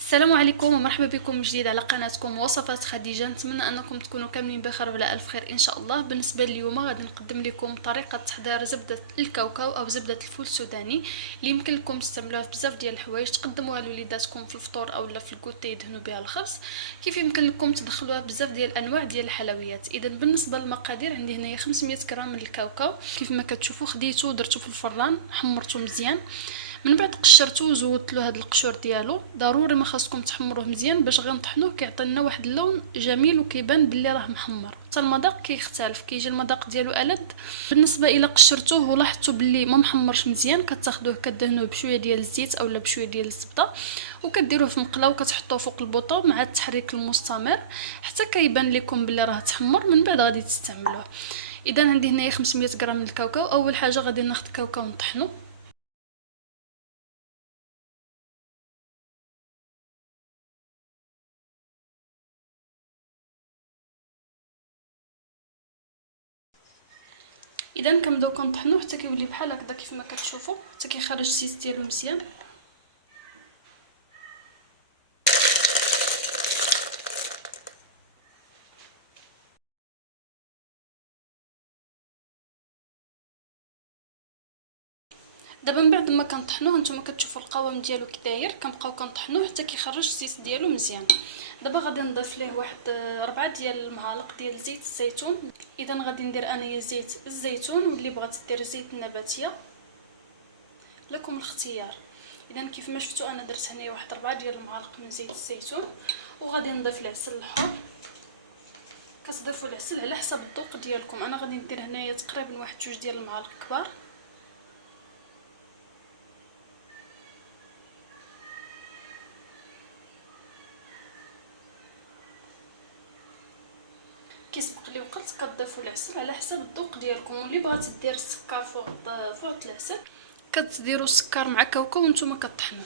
السلام عليكم ومرحبا بكم من جديد على قناتكم وصفات خديجة. نتمنى انكم تكونوا كاملين بخير وعلى الف خير ان شاء الله. بالنسبه لليوم غادي نقدم لكم طريقه تحضير زبده الكاوكاو او زبده الفول السوداني اللي يمكن لكم تستعملوها في بزاف ديال الحوايج، تقدموها لوليداتكم في الفطور اولا في الكوتي يدهنوا بها الخبز، كيف يمكن لكم تدخلوها بزاف ديال الانواع ديال الحلويات. اذا بالنسبه للمقادير عندي هنايا 500 غرام من الكاوكاو، كيف ما كتشوفوا خديته ودرته في الفران حمرته مزيان، من بعد قشرته وزودت له هاد القشور ديالو. ضروري ما خاصكم تحمروه مزيان باش غنطحنوه كيعطينا واحد اللون جميل وكيبان بلي راه محمر، حتى المذاق كيختلف، كيجي المذاق ديالو ألذ. بالنسبه الى قشرتوه ولاحظتوا بلي ما محمرش مزيان، كتاخذوه كدهنوه بشويه ديال الزيت اولا بشويه ديال الزبده وكديروه في مقله وكتحطوه فوق البوطه مع التحريك المستمر حتى كيبان لكم بلي راه تحمر، من بعد غادي تستعملوه. اذا عندي هنايا 500 غرام من الكاوكاو. اول حاجه غادي ناخذ كاوكاو نطحنو. اذا كنبداو كنطحنوه حتى كيولي بحال هكذا كيف ما كتشوفوا، حتى كيخرج الزيت ديالو مزيان. دابا من بعد ما كنطحنوه نتوما كتشوفوا القوام ديالو كي داير، كنبقاو كنطحنوه حتى كيخرج الزيت ديالو مزيان. دابا غادي نضيف ليه واحد 4 ديال المعالق ديال زيت الزيتون. اذا غادي ندير انايا زيت الزيتون، واللي بغات دير زيت النباتيه لكم الاختيار. اذا كيف ما شفتوا انا درت هنايا واحد 4 ديال المعالق من زيت الزيتون، وغادي نضيف العسل الحر. كتضيفوا العسل على حسب الذوق ديالكم، انا غادي ندير هنايا تقريبا واحد 2 ديال المعالق كبار. كيسبق لي وقلت كتضيفوا العسل على حسب الذوق ديالكم، واللي بغات دير السكر فوق العسل كتديروا السكر مع كاوكاو وانتم كطحنوا.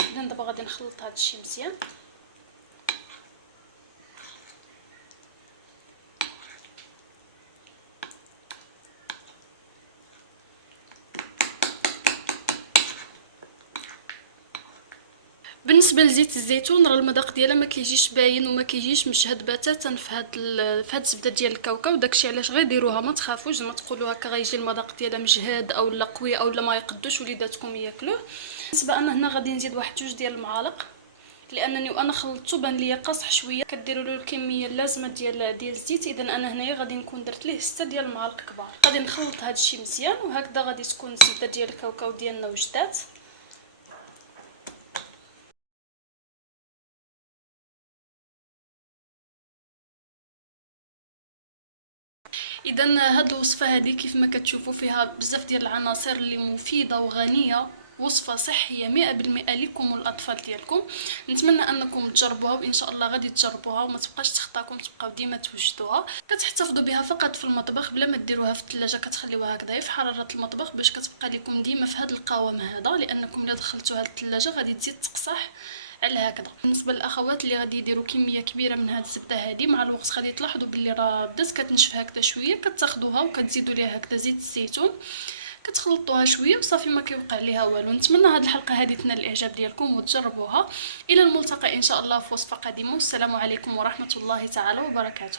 اذا دابا غادي نخلط هذا الشيء مزيان. بالنسبه لزيت الزيتون راه المذاق ديالها ما كيجيش باين وما كيجيش مشهد بتاتا في هاد الزبده ديال الكاوكاو، داكشي علاش غير ديروها، ما تخافوش ما تقولوا هكا غيجي المذاق ديالها مجهد او لا قوي او لا ما يقدوش وليداتكم ياكلوه. بالنسبه انا هنا غادي نزيد واحد 2 ديال المعالق، لانني وانا خلطته بان ليا قاصح شويه، كديروا له الكميه اللازمه ديال الزيت. اذا انا هنايا غادي نكون درت ليه 6 ديال المعالق كبار. غادي نخلط هذا الشيء مزيان، وهكذا غادي تكون الزبده ديال الكاوكاو ديالنا وجدات. اذا هاد الوصفه هذه كيف ما كتشوفوا فيها بزاف ديال العناصر اللي مفيده وغنيه، وصفه صحيه 100% لكم والاطفال ديالكم. نتمنى انكم تجربوها، وان شاء الله غادي تجربوها وما تبقاش تخطاكم، تبقاو ديما توجدوها. كتحتفظوا بها فقط في المطبخ بلا ما ديروها في الثلاجه، كتخليوها هكذا في حراره المطبخ باش كتبقى لكم ديما في هذا القوام هذا، لانكم الا دخلتوها للثلاجه غادي تزيد تقصح على هكذا. بالنسبه للاخوات اللي غادي يديروا كميه كبيره من هذه الزبده هذه، مع الوقت غادي تلاحظوا باللي راه بدات كتنشف هكذا شويه، كتاخذوها وكتزيدوا ليها هكذا زيت الزيتون، كتخلطوها شويه وصافي ما كيوقع ليها والو. نتمنى هذه الحلقه هذه تنال الاعجاب ديالكم وتجربوها. الى الملتقى ان شاء الله في وصفه قادمه، والسلام عليكم ورحمه الله تعالى وبركاته.